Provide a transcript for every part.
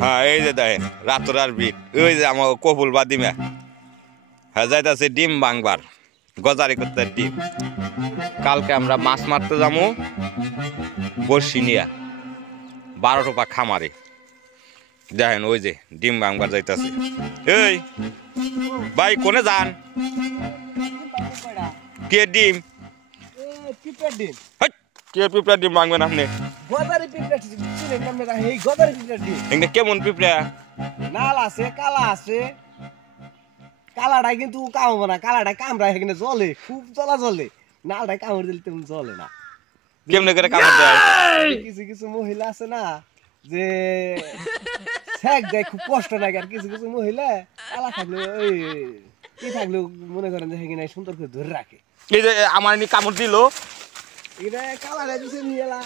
হ্যাঁ এই যে দেখেন রাতরার বিট ওই যে আমার কপুল বাদিমা হ্যাঁ যাইতেছে ডিম বাংবার গজারি করতে ডিম কালকে আমরা মাছ মারতে যাবো বর্ষি নিয়া 12 টোপা খামারে দেখেন ওই যে ডিম বাংবার যাইতেছে এই ভাই কোনে যান কে ডিম কে পিঁপড়া ডিম ভাঙবেন আপনি কেমন পিঁপড়া নাল আছে কালা আছে কালাটাই কিন্তু কামড় না কালাটাই কামড়ায় এখানে জলে খুব জ্বলা জলে নালটাই কামড় দিলে তেমন জলে না কেমনে করে কামড় দেয় কিছু কিছু মহিলা আছে না যে শেখ দেয় খুব কষ্ট লাগে আর কিছু কিছু মহিলা কালা থাকলে ওই কি থাকলেও মনে করেন যে এখানে সুন্দর করে ধরে রাখে এই যে আমার নি কামড় দিল এটা কালাটাই দিছে নিয়েলা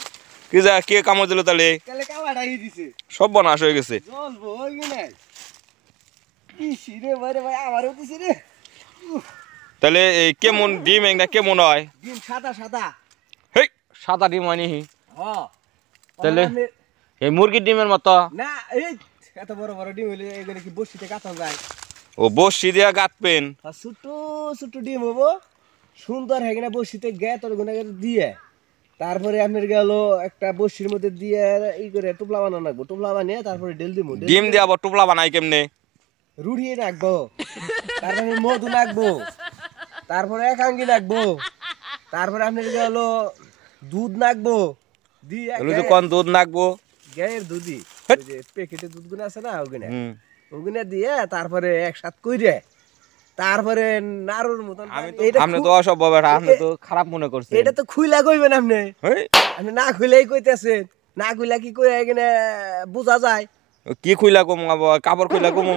কি যা কে কামড় দিল তাহলে কালাটাই দিছে সব বনাশ হয়ে গেছে জলবো ওই নাই কি রে ভাই ভাই আমারও দিছে রে তাহলে কেমন ডিম একটা কেমন হয় ডিম সাদা সাদা হেই সাদা ডিম আনি হ্যাঁ তাহলে এই মুরগির ডিমের মতো না এই এত বড় বড় ডিম হইলে এগুলো কি বসিতে কাটা যায় ও বসি দিয়া গাঁথবেন ছোট ছোট ডিম হবো সুন্দর হয়ে কিনা বসিতে গে তোর গুণা দিয়ে তারপরে আপনার গেল একটা বসির মধ্যে দিয়ে ই করে টুপলা বানানো রাখবো টুপলা বানিয়ে তারপরে ডেল দিব ডিম দিয়ে আবার টুপলা বানাই কেমনে রুড়িয়ে রাখবো তারপরে মধু রাখবো তারপরে একাঙ্গি রাখবো তারপরে আপনার গেল দুধ নাকবো দিয়ে কোন দুধ নাকবো গায়ের দুধই যে প্যাকেটে দুধগুলো আছে না ওগুলো দিয়ে তারপরে একসাথে কইরে তারপরে নাড়ুর মতন আপনি তো অসভ্য বেটা আপনি তো খারাপ মনে করছেন এটা তো খুইলা কইবেন আপনি আপনি না খুইলাই কইতেছেন না খুইলা কি কই এখানে বোঝা যায় কি খুইলা কম কাপড় খুইলা কম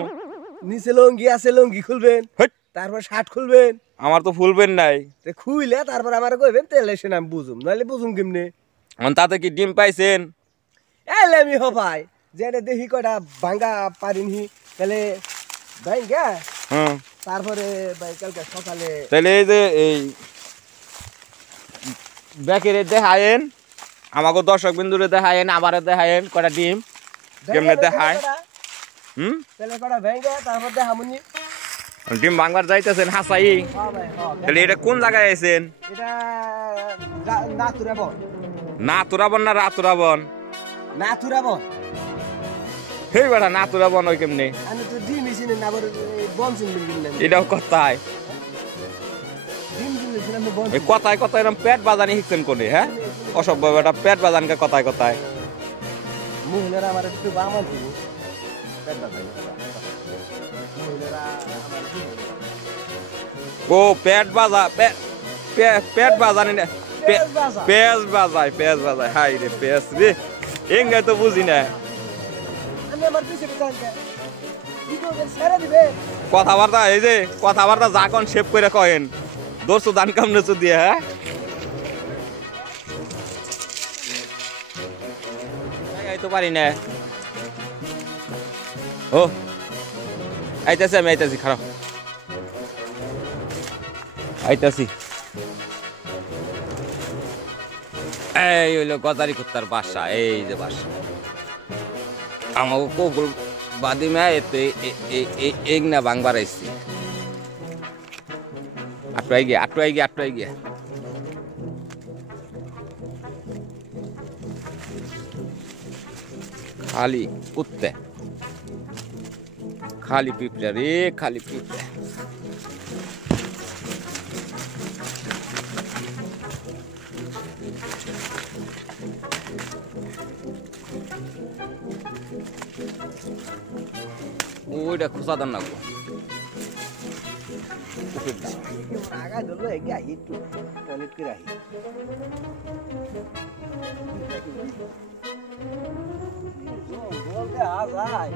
নিচে লঙ্গি আছে লঙ্গি খুলবেন তারপর শার্ট খুলবেন আমার তো ফুলবেন নাই খুইলে তারপর আমার কইবেন তেল এসে আমি বুঝুম নাহলে বুঝুম কেমনে তাতে কি ডিম পাইছেন এলে আমি হবাই যে দেখি কয়টা ভাঙ্গা পারিনি তাহলে ভাঙ্গা তারপরে কালকে সকালে তাহলে এই যে এই ব্যাকেরে দেখায়েন আমাকে দর্শক বিন্দুরে দেখায়েন আবারে দেখায়েন কয়টা ডিম কেমনে দেখায় তাহলে কয়টা ভাঙ্গা তারপর দেখামুনি ডিম ভাঙবার যাইতেছেন হাসাই তাহলে এটা কোন জায়গায় আছেন এটা নাতুরাবন নাতুরাবন না রাতুরাবন নাতুরাবন হেই বেটা নাতুরাবন ওই কেমনে আমি তো ডিম ইসিনে না বড় বনসিন বিলগিন এটাও কথায় ডিম দিলে না বন এই কথায় কথায় এরকম পেট বাজানি শিখছেন কোনে হ্যাঁ অসভ্য বেটা পেট বাজানকে কথায় কথায় মহিলারা আমার একটু বামান দিব পেট বাজানি মহিলারা ও পেট বাজা পেট বাজানি না পেঁয়াজ বাজায় হাই রে পেঁয়াজ রে এঙ্গাই তো বুঝি না কথাবার্তা এই যে কথাবার্তা যাকন শেপ করে কহেন দোস্ত দান কামনে দিয়ে হ্যাঁ তো পারি না ও আইতাছি আমি আইতাছি খারাপ আইতাছি এই হইলো গজারি কুত্তার বাসা এই যে বাসা আমাকে কোকুল বাদিমা এতে এক না বাংবার আইসি আটুয়াই গিয়া খালি কুত্তে খালি পিঁপড়া রে খালি পিঁপড়া ওইটা খোসা দেন না গো আগা ধরলো এগিয়ে আই একটু টয়লেট করে আই বলতে আ যায়